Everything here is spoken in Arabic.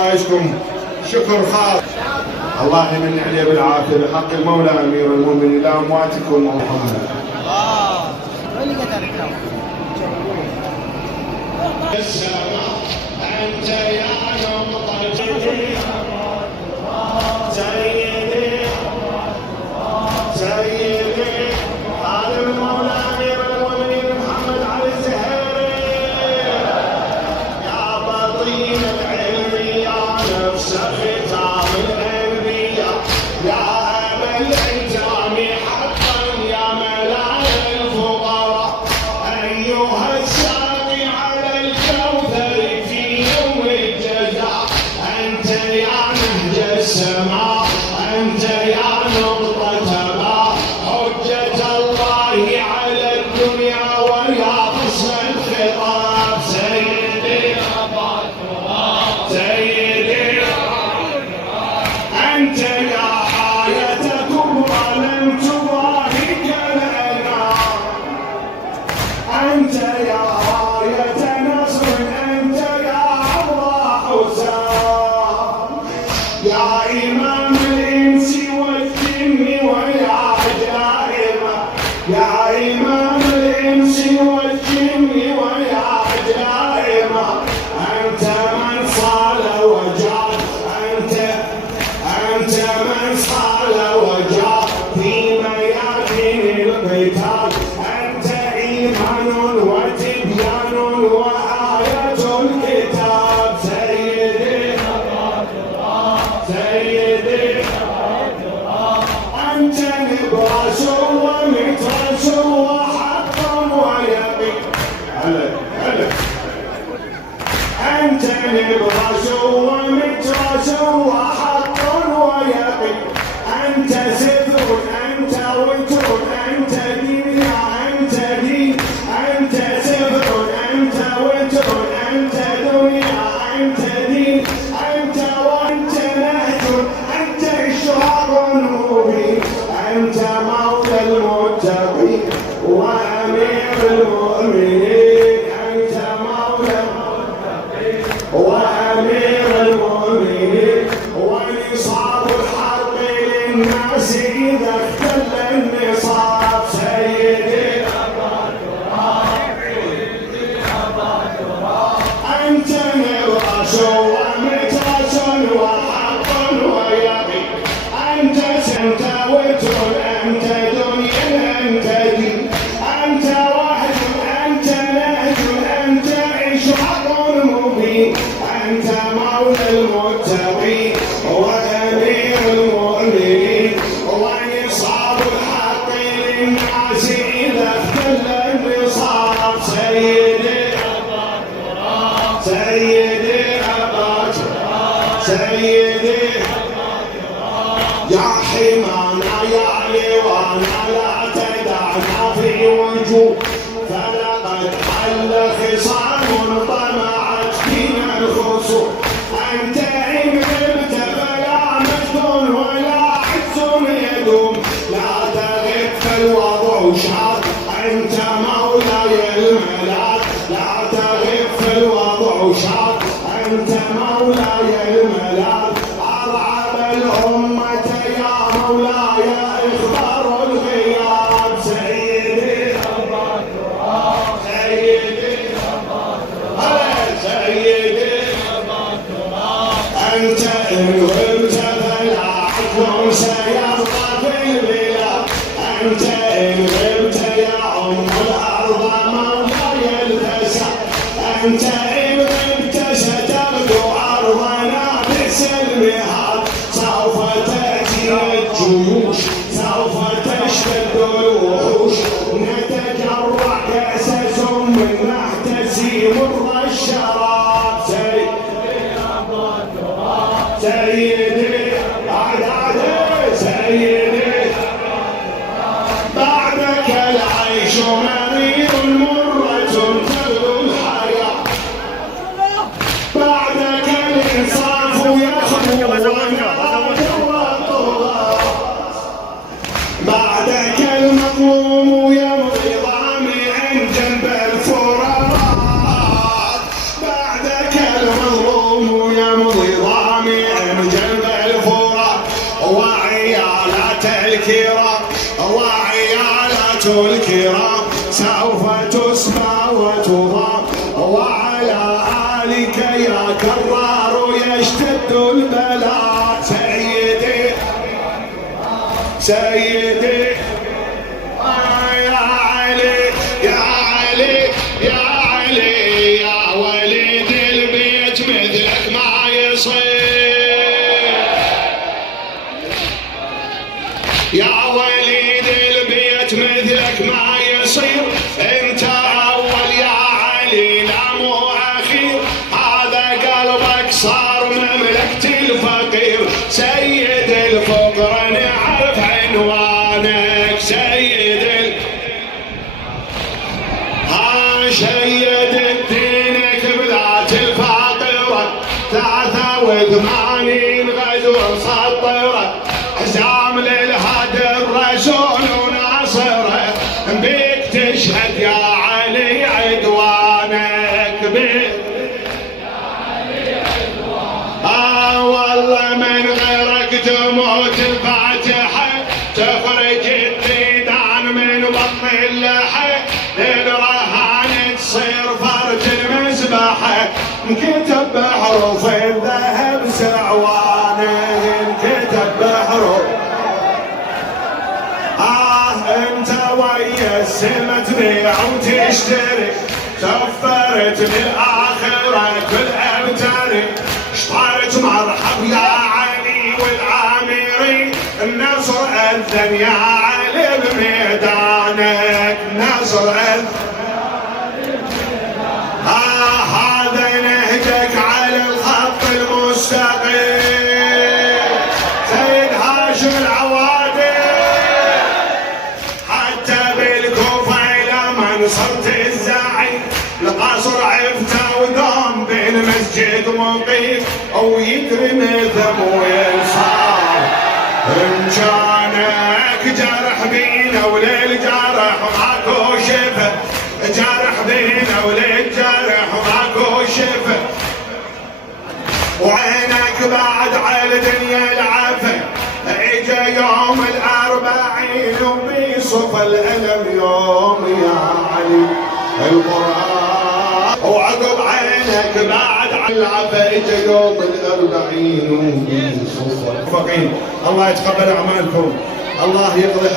عايشكم شكر خاص الله يمن عليه بالعافيه بحق المولى امير المؤمنين لامواتكم محمد. السماء انت يا نقطه سيدي سيدي قال المولى امير المؤمنين محمد علي الزهيري يا بطين العلم يا نفس ختام الانبياء يا ابا الانجام حقا يا ملاذ الفقراء ايها الساقي على الكوثر في يوم الجزاء انت يا نهج السماء انت يا نقطة ما حجة الله على الدنيا ويا حسن الخطاب سيدي سيدي أنت يا آية كبرى لم تبارك لنا أنت يا آية نصر أنت يا الله حسام يا إمام الإنس والجن ويا دائما يا إمام الإنس والجن ويا دائما أنت من صال وجاد أنت من صال وجاد في ميادين القتال أنت إيمان وتبيان وآية الكتاب سيدي سيدي أنت نبراس ومتراس وحق ويقين أنت نبراس ومتراس وحق ويقين أنت سفر أنت وتر أنت دين أنت دين أنت سفر أنت وتر أنت دنيا أنت دين أنت وأنت نهج أنت إشراق مبين أنت مولى المتقين وأمير المؤمنين أنت مولى المتقين وأمير المؤمنين ونصاب الحق للناس إذا اختل النصاب سيدي أنت نراس ومتراس وحق ويقين أنت سنت وتر أنت دنيا أنت دين أنت وحد أنت نهج أنت إشراق مبين أنت مولى المتقين وأمير المؤمنين ونصاب الحق للناس إذا اختل النصاب سيدي سيدي أبا سيدي يا حمانا يا لوانا لا تدعنا في وجوه فلقد حل خصام طمعت فينا الخصوم أنت إن غبت فلا مجد ولا عز يدوم لا تغب فالوضع شاق أنت مولاي الملاك لا تغب فالوضع شاق أنت مولاي الملاك أرعب الأمة يا مولاي إخبار الغياب سيدي سيدي سيدي أنت إن غبت فلا عدل سيبقى في البلاد أنت إن غبت يا أم الأرض مولاي الفساد أنت إن غبت ستغدو أرضنا بسلمها سوف تأتي الجيوش سوف تشتد الوحوش نتجرع كأس سم نحتسي مر الشراب سيدي سيدي بعدك العيش مرير مرة تغلو الحياة بعدك الإنصاف يخلو بعدك المظلوم يمضي ضامعا جنب الفرات بعدك المظلوم يمضي ضامعا سوف تسمى وتضام، وعلى آلك يا كرار يشتد البلاء. سيدي سيدي يا علي يا علي يا علي يا وليد البيت مثلك ما يصير، يا وليد البيت مثلك ما يصير. انت اول يا علي لا مو اخير، هذا قلبك صار مملكة الفقير. سيد الفقر نعرف عنوانك، سيد شيد دينك بذات الفاقرة. 83 غزو سطرة، حزام للهادي الرسول وناصره. بيك تشهد يا علي عدوانك، بيك والله من غيرك تموت الفاتحة، تخرج الديدان من بطن اللحى. للرهان تصير فرج المسبحة، انكتب بحروف الذهب سعوانه، انكتب بحروف. انت ويا السما تبيع وتشتري، سفرت للآخرة كل ابتري. اشطرت مرحب يا علي والعامري، النصر أذن يا علي بميدانك، النصر أذن. هذا نهجك على الخط المستقيم. سيد هاشم العوادي حتى بالكوفة لما صرت الزعيم، القصر عفته ودوم بالمسجد مقيم، ويكرم ذم وينصار. ان كانك جرح بينا وللجرح ماكو شفا، جرح بينا وللجرح ماكو شفا. وعينك بعد على دنيا العفا، اجا يوم الأربعين وبيصف الألم يوم يا علي القرآن. وعقب عينك بعد على العفا اجا يوم الأربعين وبيصف الفقين. الله يتقبل أعمالكم، الله يقضي